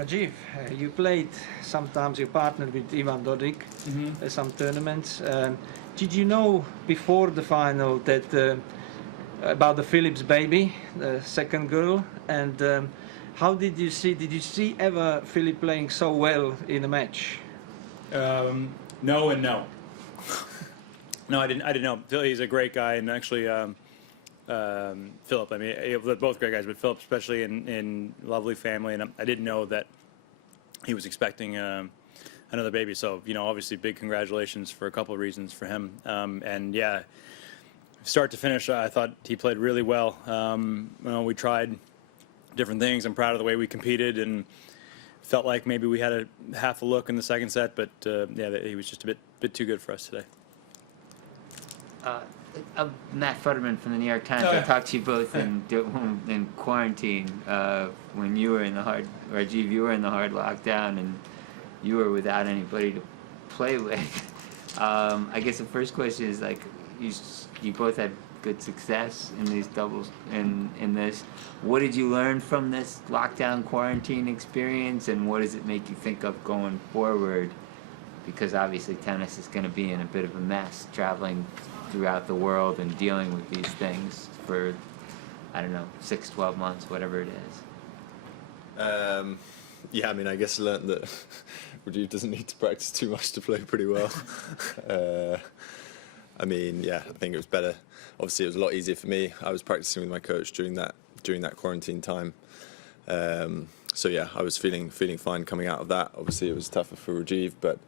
Rajeev, you played sometimes, you partnered with Ivan Roddick some tournaments. Did you know before the final that about the Phillips baby, the second girl, and how did you see ever Philip playing so well in a match? No and no. No, I didn't know. He's a great guy, and actually, Philip. I mean, they're both great guys, but Philip, especially in lovely family, and I didn't know that he was expecting another baby. So, obviously, big congratulations for a couple of reasons for him. And yeah, start to finish, I thought he played really well. We tried different things. I'm proud of the way we competed, and felt like maybe we had a half a look in the second set, but yeah, he was just a bit too good for us today. Matt Futterman from the New York Times. I talked to you both in quarantine when you were in the hard, Rajeev, you were in the hard lockdown, and you were without anybody to play with. I guess the first question is, like, you both had good success in these doubles in this. What did you learn from this lockdown quarantine experience, and what does it make you think of going forward? Because obviously tennis is going to be in a bit of a mess, traveling throughout the world and dealing with these things for, I don't know, 6, 12 months, whatever it is. Yeah, I mean, I guess I learned that Rajeev doesn't need to practice too much to play pretty well. I mean, yeah, I think it was better. Obviously, it was a lot easier for me. I was practicing with my coach during that quarantine time. So yeah, I was feeling fine coming out of that. Obviously, it was tougher for Rajeev, but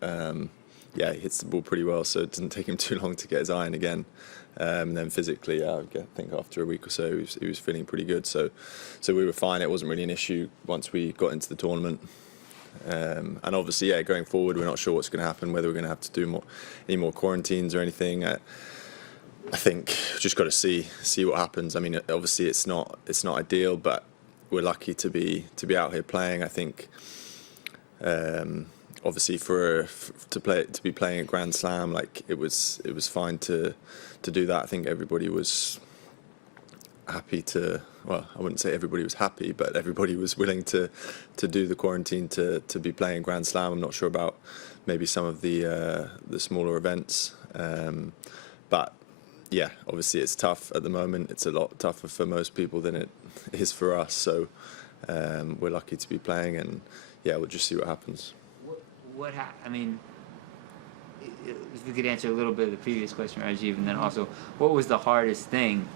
yeah, he hits the ball pretty well, so it didn't take him too long to get his iron again. And then physically, I think after a week or so, he was feeling pretty good. So we were fine. It wasn't really an issue once we got into the tournament. And obviously, yeah, going forward, we're not sure what's going to happen, whether we're going to have to do any more quarantines or anything. I think we've just got to see what happens. I mean, obviously, it's not ideal, but we're lucky to be out here playing. I think. Obviously, to be playing a Grand Slam, like it was fine to do that. I think everybody was happy to. Well, I wouldn't say everybody was happy, but everybody was willing to do the quarantine to be playing Grand Slam. I'm not sure about maybe some of the smaller events, but yeah, obviously it's tough at the moment. It's a lot tougher for most people than it is for us. So we're lucky to be playing, and yeah, we'll just see what happens. I mean, if you could answer a little bit of the previous question, Rajeev, and then also, what was the hardest thing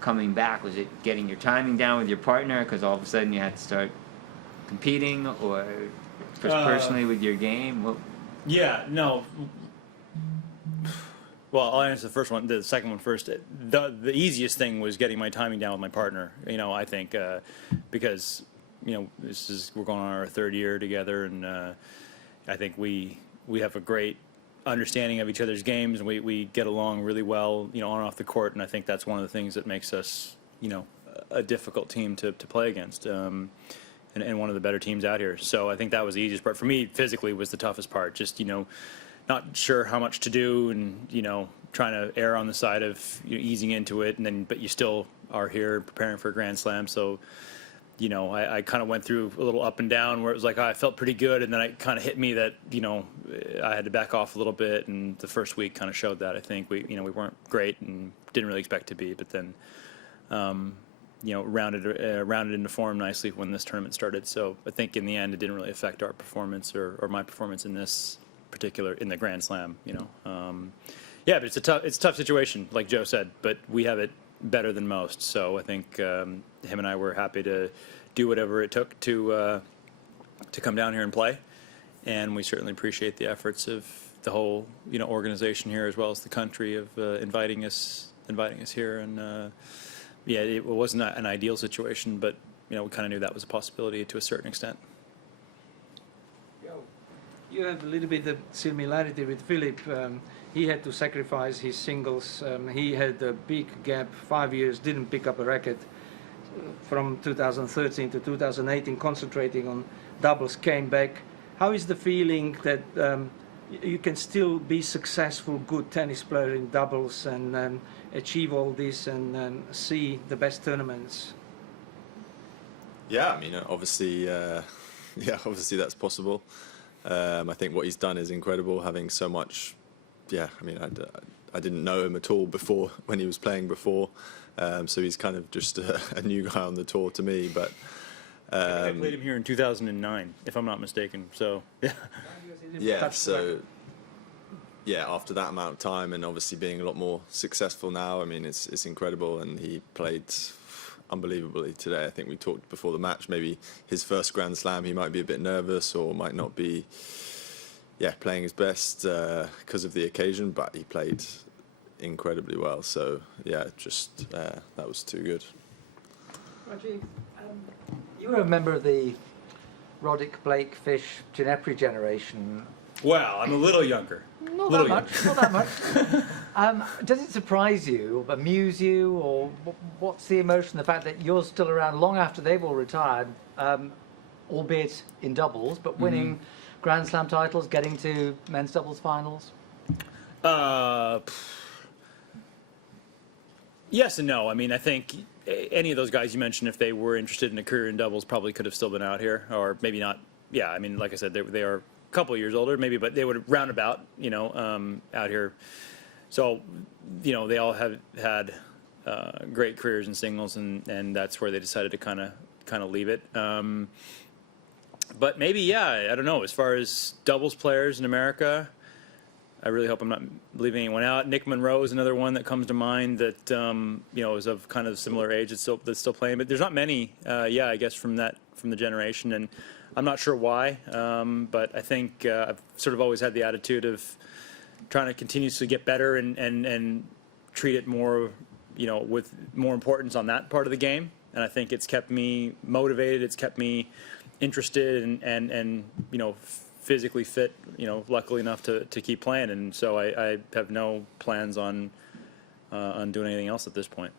coming back? Was it getting your timing down with your partner, because all of a sudden you had to start competing, or just personally with your game? Yeah, no. Well, I'll answer the first one. The second one first. The easiest thing was getting my timing down with my partner. I think because we're going on our third year together, and I think we have a great understanding of each other's games, and we get along really well, on and off the court, and I think that's one of the things that makes us, a difficult team to play against, and one of the better teams out here. So I think that was the easiest part. For me, physically, was the toughest part. Just, not sure how much to do, and, trying to err on the side of easing into it, but you still are here preparing for a Grand Slam, so I kind of went through a little up and down where it was like, I felt pretty good, and then it kind of hit me that, I had to back off a little bit, and the first week kind of showed that. I think we weren't great and didn't really expect to be, but then, rounded into form nicely when this tournament started. So I think in the end, it didn't really affect our performance or my performance in this particular, in the Grand Slam, Yeah, but it's a tough situation, like Joe said, but we have it better than most. So I think him and I were happy to do whatever it took to come down here and play, and we certainly appreciate the efforts of the whole organization here, as well as the country, of inviting us here. And yeah, it wasn't an ideal situation, but we kind of knew that was a possibility to a certain extent. You have a little bit of similarity with Philip. He had to sacrifice his singles. He had a big gap, 5 years, didn't pick up a racket from 2013 to 2018, concentrating on doubles, came back. How is the feeling that you can still be successful, good tennis player in doubles, and achieve all this and see the best tournaments? Yeah, I mean, obviously, yeah, obviously that's possible. I think what he's done is incredible, having so much. Yeah, I mean, I didn't know him at all before when he was playing before, so he's kind of just a new guy on the tour to me. But I played him here in 2009, if I'm not mistaken. So yeah. Yeah, so yeah, after that amount of time, and obviously being a lot more successful now, I mean, it's incredible, and he played unbelievably today. I think we talked before the match, maybe his first Grand Slam, he might be a bit nervous or might not be, playing his best because of the occasion, but he played incredibly well. So yeah, just that was too good. Rajeev, you were a member of the Roddick, Blake, Fish, Ginepri generation. Wow, I'm a little younger. Not that much. Does it surprise you, amuse you, or what's the emotion, the fact that you're still around long after they've all retired, albeit in doubles, but winning Grand Slam titles, getting to men's doubles finals? Yes and no. I mean, I think any of those guys you mentioned, if they were interested in a career in doubles, probably could have still been out here, or maybe not. Yeah, I mean, like I said, they are couple of years older maybe, but they would roundabout, out here. So, they all have had great careers in singles, and that's where they decided to kind of leave it. But maybe, I don't know. As far as doubles players in America, I really hope I'm not leaving anyone out. Nick Monroe is another one that comes to mind that is of kind of similar age that's still playing. But there's not many, I guess from the generation, and I'm not sure why, but I think I've sort of always had the attitude of trying to continuously get better and treat it more, with more importance on that part of the game. And I think it's kept me motivated. It's kept me interested and physically fit, luckily enough to keep playing. And so I have no plans on doing anything else at this point.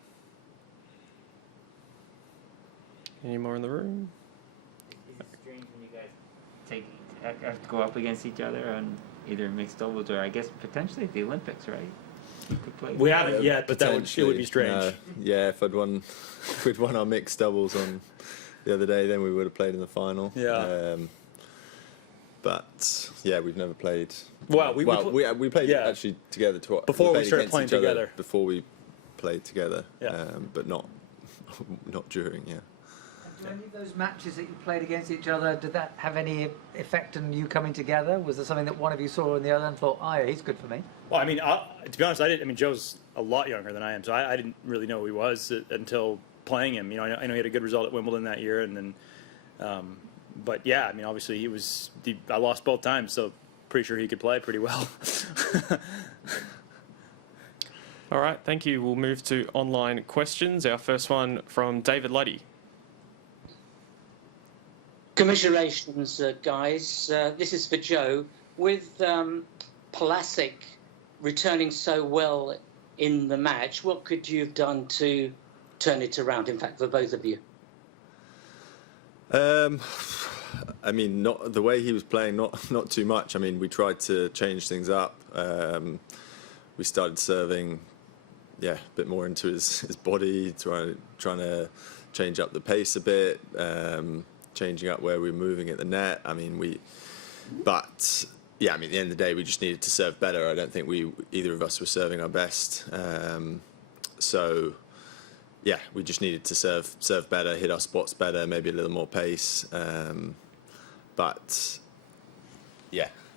Any more in the room? Have to go up against each other on either mixed doubles or I guess potentially at the Olympics, right? You could play. We haven't yet, but it would be strange. If we'd won our mixed doubles on the other day, then we would have played in the final. Yeah. But we've never played. Well, we played actually together before we started playing together. Before we played together, Yeah. But not during. Yeah. Do any of those matches that you played against each other, did that have any effect on you coming together? Was there something that one of you saw in the other and thought, he's good for me? Well, I mean, to be honest, I mean, Joe's a lot younger than I am, so I didn't really know who he was until playing him. I know he had a good result at Wimbledon that year, and then, but yeah, I mean, obviously I lost both times, so pretty sure he could play pretty well. All right, thank you. We'll move to online questions. Our first one from David Luddy. Congratulations, guys. This is for Joe. With Pulisic returning so well in the match, what could you have done to turn it around, in fact, for both of you? I mean, not the way he was playing, not too much. I mean, we tried to change things up. We started serving, a bit more into his body, trying to change up the pace a bit. Changing up where we were moving at the net. I mean, at the end of the day, we just needed to serve better. I don't think either of us were serving our best. So, we just needed to serve better, hit our spots better, maybe a little more pace. But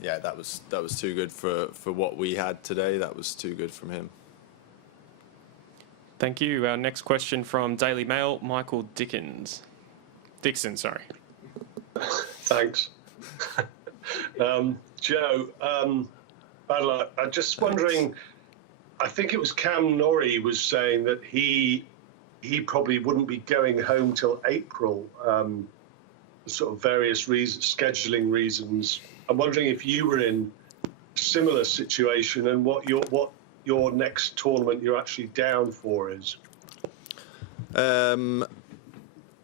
that was too good for what we had today. That was too good from him. Thank you. Our next question from Daily Mail, Michael Dixon, sorry. Thanks. Joe, bad luck. I'm just wondering, I think it was Cam Norrie was saying that he probably wouldn't be going home till April, sort of various scheduling reasons. I'm wondering if you were in a similar situation and what your next tournament you're actually down for is.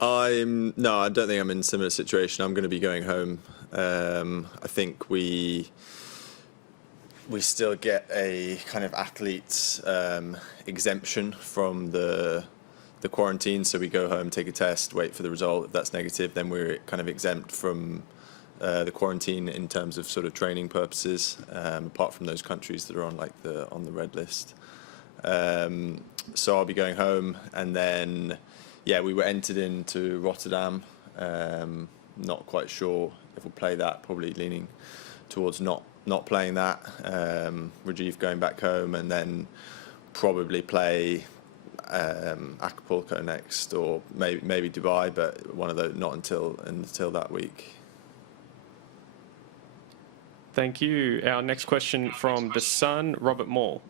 I don't think I'm in a similar situation. I'm going to be going home. I think we still get a kind of athlete exemption from the the quarantine. So we go home, take a test, wait for the result. If that's negative, then we're kind of exempt from the quarantine in terms of sort of training purposes, apart from those countries that are on the red list. So I'll be going home, and then we were entered into Rotterdam. Not quite sure if we'll play that. Probably leaning towards not playing that. Rajeev going back home, and then probably play Acapulco next, or maybe Dubai, but one of those not until that week. Thank you. Our next question from The Sun, Robert Moore.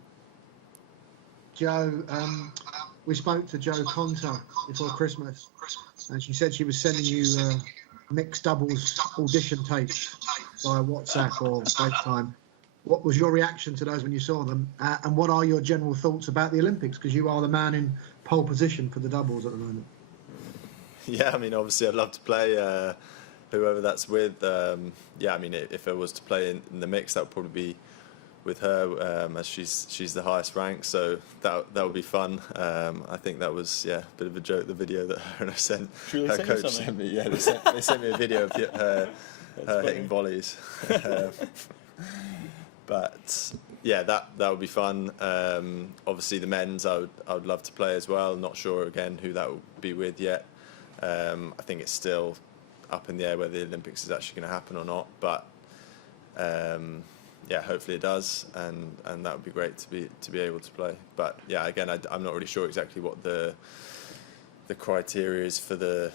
Joe, we spoke to Joe Conta before Christmas, and she said she was sending you mixed doubles audition tapes via WhatsApp or FaceTime. What was your reaction to those when you saw them? And what are your general thoughts about the Olympics? Because you are the man in pole position for the doubles at the moment. Yeah, I mean, obviously I'd love to play whoever that's with. I mean, if I was to play in the mix, that would probably be with her, as she's the highest rank, so that would be fun. I think that was a bit of a joke, the video that her coach sent me. Yeah, they sent me a video of her hitting volleys. But yeah, that would be fun. Obviously the men's I would love to play as well. Not sure again who that will be with yet. I think it's still up in the air whether the Olympics is actually going to happen or not, but hopefully it does, and that would be great to be able to play. But yeah, again, I'm not really sure exactly what the criteria is for the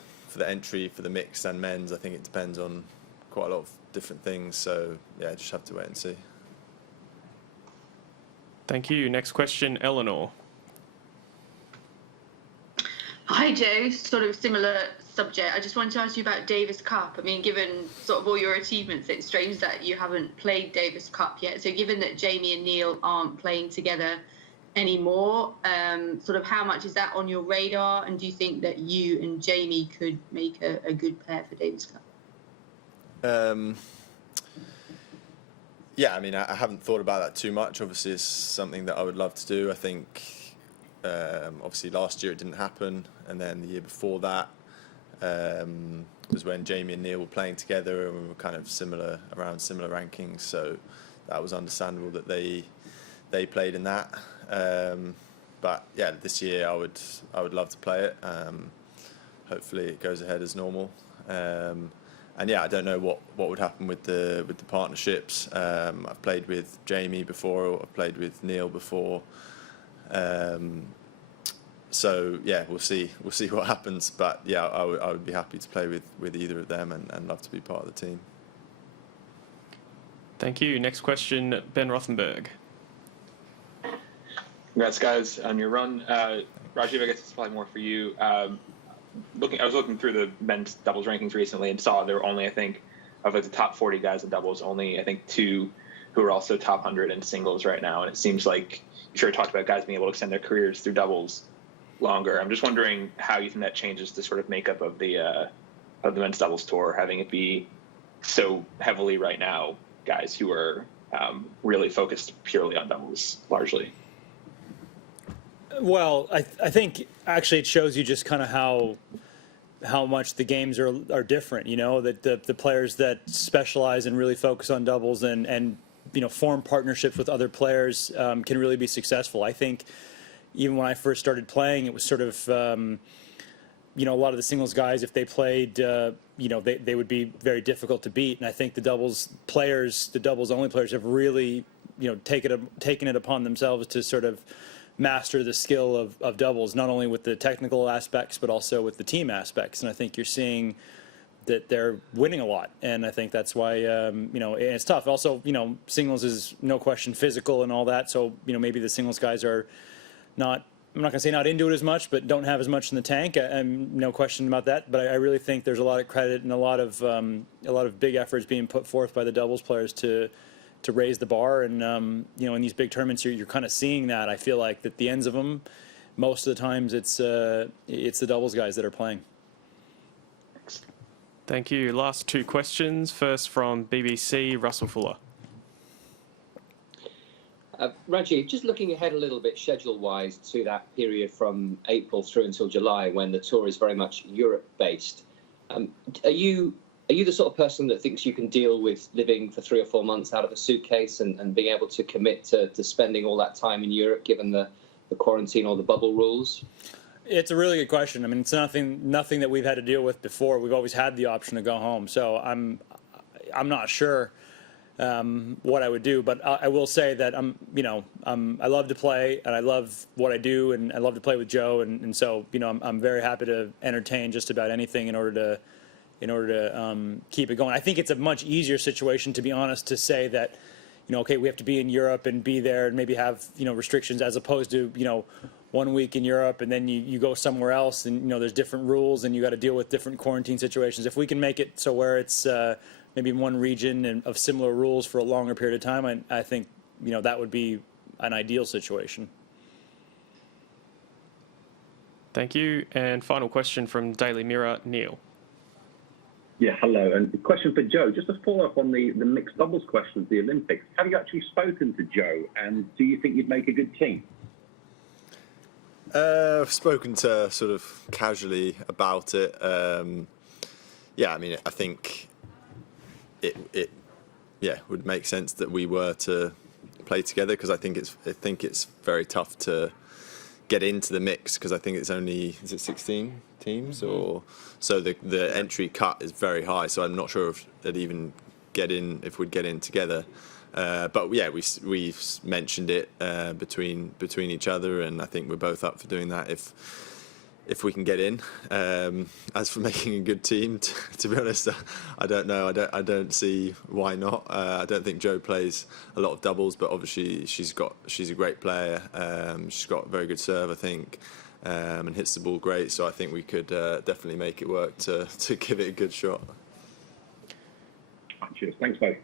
entry for the mixed and men's. I think it depends on quite a lot of different things, so yeah, just have to wait and see. Thank you. Next question, Eleanor. Hi Joe, sort of similar subject. I just wanted to ask you about Davis Cup. I mean, given sort of all your achievements, it's strange that you haven't played Davis Cup yet. So given that Jamie and Neil aren't playing together anymore, sort of how much is that on your radar? And do you think that you and Jamie could make a good pair for Davis Cup? Yeah, I mean, I haven't thought about that too much. Obviously, it's something that I would love to do. I think, obviously, last year it didn't happen, and then the year before that was when Jamie and Neil were playing together, and we were kind of around similar rankings. So that was understandable that they played in that. But yeah, this year I would love to play it. Hopefully, it goes ahead as normal. And yeah, I don't know what would happen with the partnerships. I've played with Jamie before. I've played with Neil before. So yeah, we'll see what happens. But yeah, I would be happy to play with either of them and love to be part of the team. Thank you. Next question, Ben Rothenberg. Congrats, guys, on your run. Rajeev, I guess it's probably more for you. I was looking through the men's doubles rankings recently and saw there were only, I think, of like the top 40 guys in doubles, only I think 2 who are also top 100 in singles right now. And it seems like you sure talked about guys being able to extend their careers through doubles longer. I'm just wondering how you think that changes the sort of makeup of the men's doubles tour, having it be so heavily right now guys who are really focused purely on doubles largely. Well, I think actually it shows you just kind of how much the games are different. You know, that the players that specialize and really focus on doubles and form partnerships with other players can really be successful. I think even when I first started playing, it was sort of a lot of the singles guys, if they played, they would be very difficult to beat. And I think the doubles only players have really taken it upon themselves to sort of master the skill of doubles, not only with the technical aspects, but also with the team aspects. And I think you're seeing that they're winning a lot. And I think that's why, and it's tough. Also, singles is no question physical and all that. So, maybe the singles guys are not, I'm not going to say not into it as much, but don't have as much in the tank. No question about that. But I really think there's a lot of credit and a lot of big efforts being put forth by the doubles players to raise the bar, and in these big tournaments, you're kind of seeing that. I feel like at the ends of them, most of the times it's the doubles guys that are playing. Thank you. Last 2 questions. First from BBC, Russell Fuller. Rajeev, just looking ahead a little bit schedule-wise to that period from April through until July, when the tour is very much Europe-based, are you the sort of person that thinks you can deal with living for 3 or 4 months out of a suitcase and being able to commit to spending all that time in Europe, given the quarantine or the bubble rules? It's a really good question. I mean, it's nothing that we've had to deal with before. We've always had the option to go home. So I'm not sure what I would do, but I will say that I love to play and I love what I do, and I love to play with Joe, and so I'm very happy to entertain just about anything in order to keep it going. I think it's a much easier situation, to be honest, to say that okay, we have to be in Europe and be there and maybe have restrictions, as opposed to 1 week in Europe and then you go somewhere else and there's different rules and you got to deal with different quarantine situations. If we can make it so where it's maybe in one region and of similar rules for a longer period of time, I think that would be an ideal situation. Thank you. And final question from Daily Mirror, Neil. Yeah, hello. And a question for Joe. Just to follow up on the mixed doubles question of the Olympics. Have you actually spoken to Joe, and do you think you'd make a good team? I've spoken to sort of casually about it. Yeah, I mean, I think it would make sense that we were to play together, because I think it's very tough to get into the mix, because I think it's only, is it 16 teams, or so the entry cut is very high, so I'm not sure if they'd even get in, if we'd get in together. But yeah, we've mentioned it between each other, and I think we're both up for doing that if we can get in. As for making a good team, to be honest, I don't know. I don't see why not. I don't think Joe plays a lot of doubles, but obviously she's a great player. She's got a very good serve, I think, and hits the ball great. So I think we could definitely make it work to give it a good shot. Cheers. Thanks, both.